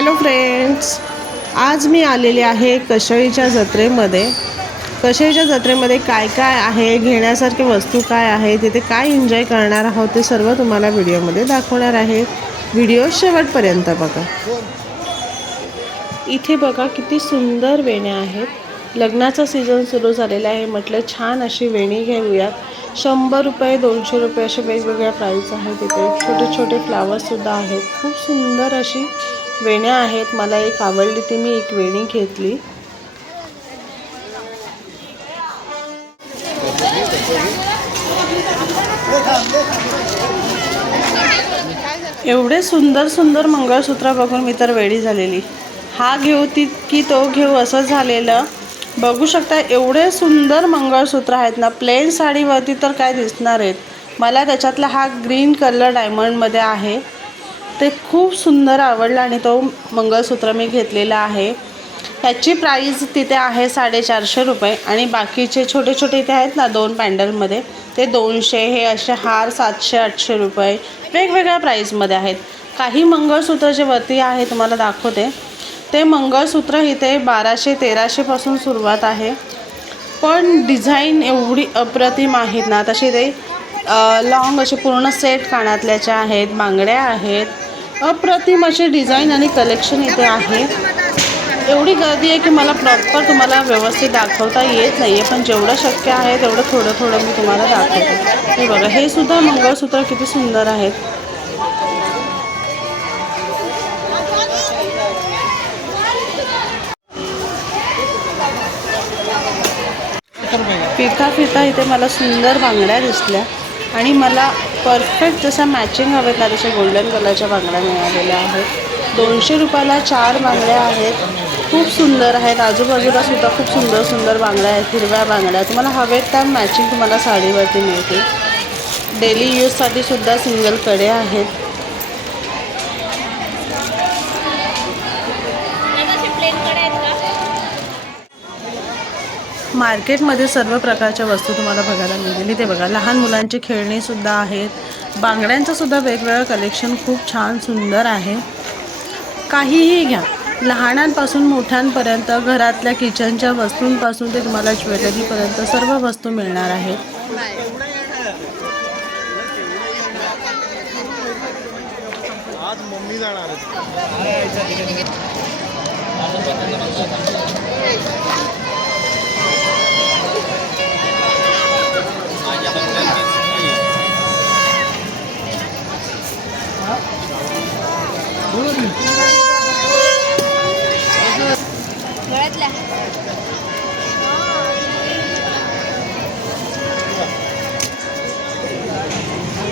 Hello friends, आज मी आलेले आहे कशेळीच्या जत्रेमध्ये. कशेळीच्या जत्रेमध्ये काय काय आहे, घेण्यासारखे वस्तू काय आहे, तिथे काय एन्जॉय करणार आहोत ते सर्व तुम्हाला व्हिडिओमध्ये दाखवणार आहे. व्हिडिओ शेवटपर्यंत बघा. इथे बघा किती सुंदर वेण्या आहेत. लग्नाचा सीझन सुरू झालेला आहे, म्हटलं छान अशी वेणी घेऊयात. 100 रुपये 200 रुपये असे वेगवेगळ्या प्राईस आहेत. इथे छोटे छोटे फ्लावर्ससुद्धा आहेत. खूप सुंदर अशी वेण्या आहेत. मला एक आवडली ती मी एक वेणी घेतली. एवढे सुंदर सुंदर मंगळसूत्र बघून मी तर वेडी झालेली. हा घेऊ की तो घेऊ असं झालेलं. बघू शकता एवढे सुंदर मंगळसूत्र आहेत ना. प्लेन साडीवरती तर काय दिसणार आहेत. मला त्याच्यातला हा ग्रीन कलर डायमंडमध्ये आहे ते खूप सुंदर आवडला आणि तो मंगळसूत्र मी घेतलेला आहे. ह्याची प्राईस तिथे आहे 450 रुपये आणि बाकीचे छोटे छोटे इथे आहेत ना 2 पॅन्डलमध्ये ते 200. हे असे हार 700-800 रुपये वेगवेगळ्या प्राईसमध्ये आहेत. काही मंगळसूत्र जे वरती आहे तुम्हाला दाखवते ते मंगळसूत्र इथे 1200-1300 पासून सुरुवात आहे. पण डिझाईन एवढी अप्रतिम आहेत ना. तसे ते लॉंग असे पूर्ण सेट कानातल्याच्या आहेत, बांगड्या आहेत. अप्रतिम असे डिझाईन आणि कलेक्शन इथे आहे. एवढी गर्दी आहे की मला प्रॉपर तुम्हाला व्यवस्थित दाखवता येत नाही आहे, पण जेवढं शक्य आहे तेवढं थोडं थोडं मी तुम्हाला दाखवते. हे बघा, हे सुद्धा मंगळसूत्र किती सुंदर आहेत. फिरता फिरता इथे मला सुंदर बांगड्या दिसल्या आणि मला परफेक्ट जसं मॅचिंग हवेत ना तशा गोल्डन कलरच्या बांगड्या मिळालेल्या आहेत. 200 रुपयाला 4 बांगड्या आहेत. खूप सुंदर आहेत. आजूबाजूला सुद्धा खूप सुंदर सुंदर बांगड्या आहेत. हिरव्या बांगड्या तुम्हाला हवेत त्या मॅचिंग तुम्हाला साडीवरती मिळते. डेली यूजसाठी सुद्धा सिंगल कडे आहेत. मार्केटमध्ये सर्व प्रकारच्या वस्तू तुम्हाला बघायला मिळतील. इथे बघा लहान मुलांची खेळणी सुद्धा आहेत. बांगड्यांचं सुद्धा वेगवेगळं कलेक्शन खूप छान सुंदर आहे. काहीही घ्या, लहानांपासून मोठ्यांपर्यंत, घरातल्या किचनच्या वस्तूंपासून ते तुम्हाला ज्वेलरीपर्यंत सर्व वस्तू मिळणार आहेत. आज मम्मी जाणार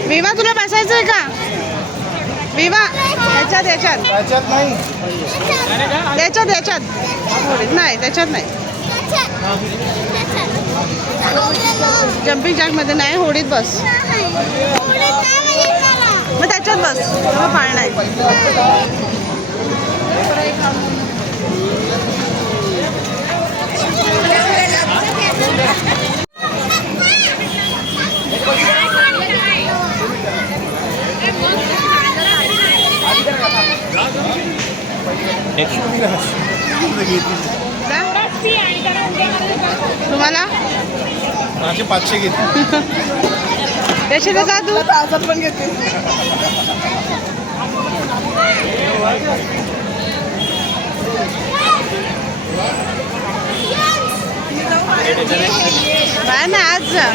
विवा, तुला बसायचंय का विवा? याच्यात नाही, त्याच्यात नाही. जम्पिंग जॅक मध्ये नाही, होडीत बस. मग त्याच्यात बस. पाळ नाही. तुम्हाला 500 घेते. त्याचे तर जा तू. तासात पण घेते. काय ना आज जा.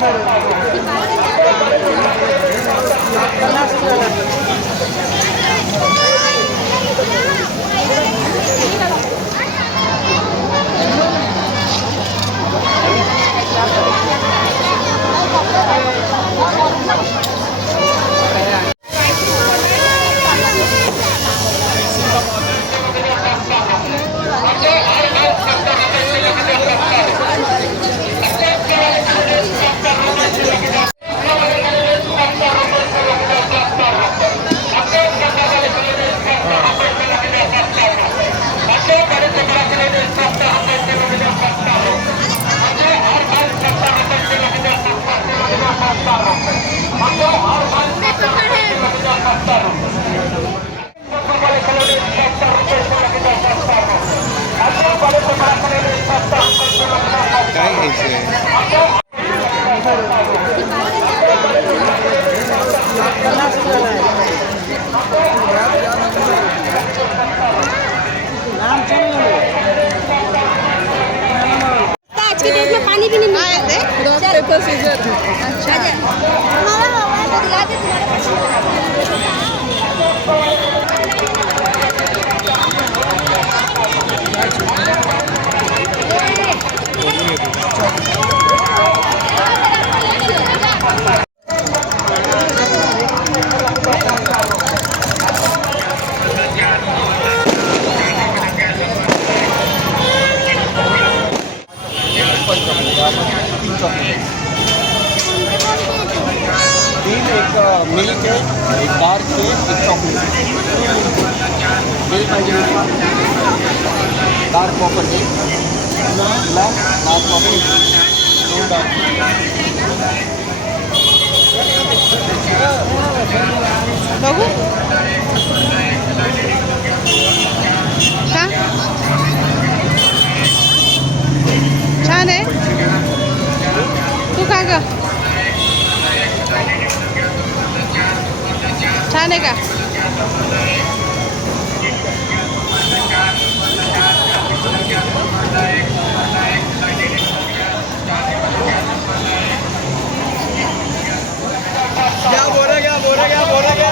काय घ्यायचंय? आज के डेट में पानी भी नहीं मिलता है। Rock paper scissor. अच्छा। दिला दे तीन एक मिल्क आहे, एक डार्क आहे, एक चॉकलेट. मिल्क पाहिजे डार्क कॉफर आहे. तुला डार्क कॉफी दोन डार्क. बघू का छान आहे. तू का ग छान आहे का? घ्या बोरा घ्या बोरा घ्या बोरा घ्या.